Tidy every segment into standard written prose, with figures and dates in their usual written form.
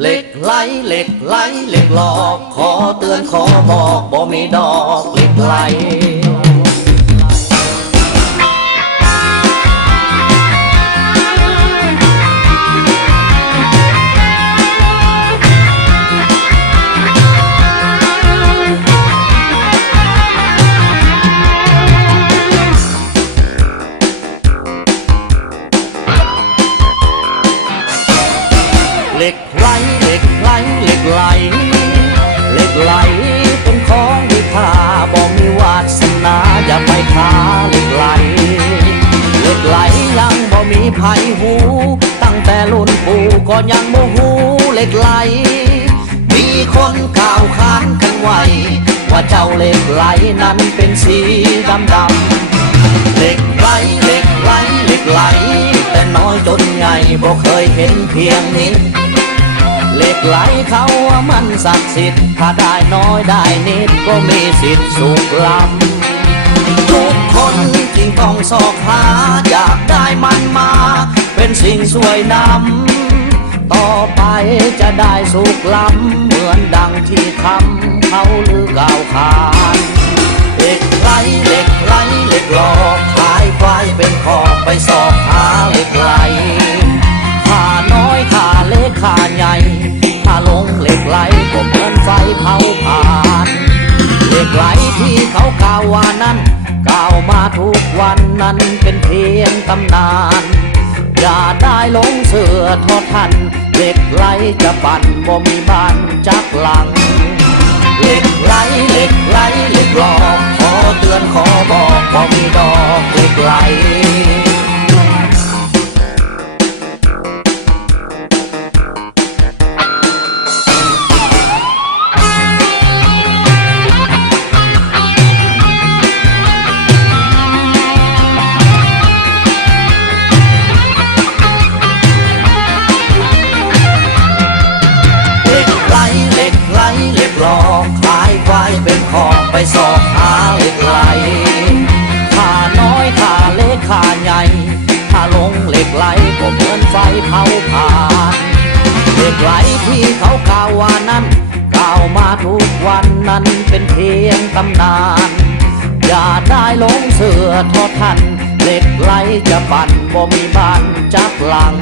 เหล็กไหลเหล็กไหลเหล็กหลอกขอเตือนขอบอกบ่มีดอกเหล็กไหลเหล็กไหลเหล็กไหลเหล็กไหลเหล็กไหลเป็นของมีค่าบ่มีวาสนาอย่าไปหาเหล็กไหลเหล็กไหลยังบ่มีไผหูตั้งแต่รุ่นปู่ก็ยังบ่หูเหล็กไหลมีคนกล่าวขานกันไว้ว่าเจ้าเหล็กไหลนั้นเป็นสีดำดำเหล็กไหลเหล็กไหลเหล็กไหลแต่น้อยจนใหญ่บ่เคยเห็นเพียงนี้เหล็กไหลเขาว่ามันศักดิ์สิทธิ์ถ้าได้น้อยได้นิดก็มีสิทธิ์สุขล้ำทุกคนจึงต้องสอกหาอยากได้มันมาเป็นสิ่งสวยนำต่อไปจะได้สุขล้ำเหมือนดังที่คำเขาลือกล่าวขานเหล็กไหลเหล็กไหลเหล็กหลอกขายควายเป็นขอบไปสอกหาเหล็กไหลค่าน้อยค่าเล็กค่าใหญ่ถ้าลงเหล็กไหลก็เหมือนไฟเผาผ่านเหล็กไหลที่เขากล่าวว่านั้นกล่าวมาทุกวันนั้นเป็นเพียงตำนานอย่าได้หลงเสือทอดทันเหล็กไหลจะปั่นบ่มีบ้านจักหลังเหล็กไหลเหล็กไหลเหล็กหลอกขอเตือนขอบอกบ่มีดอกเหล็กไหลเป็นขอบไปสอบหาเหล็กไหลค่าน้อยค่าเล็กค่าใหญ่ถ้าลงเหล็กไหลก็เหมือนไฟเผาผ่านเหล็กไหลที่เขากล่าวว่านั้นกล่าวมาทุกวันนั้นเป็นเพียงตำนานอย่าได้หลงเสือทอดทันเหล็กไหลจะปั่นบ่มีบ้านจักหลัง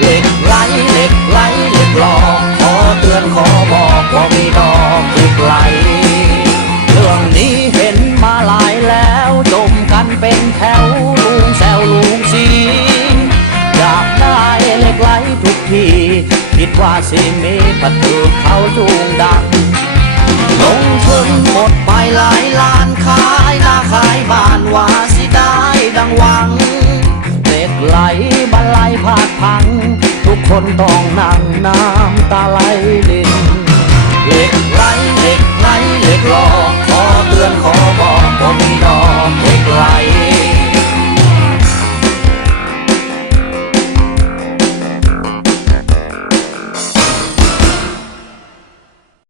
เหล็กไหลเหล็กไหลเหล็กหลอกขอเตือนขอบอกบ่มีดอกเหล็กไหลเรื่องนี้เห็นมาหลายแล้วจมกันเป็นแถวลุงแซวลุงซีอยากได้เหล็กไหลทุกทีคิดว่าสิมีพัดถูกเขาจูงดังลงทุนหมดไปหลายล้านขายหน้าขายบ้านว่าสิได้ดังหวังเหล็กไหลบรรลัยพาดพังทุกคนต้องนั่งน้ำตาไหลริ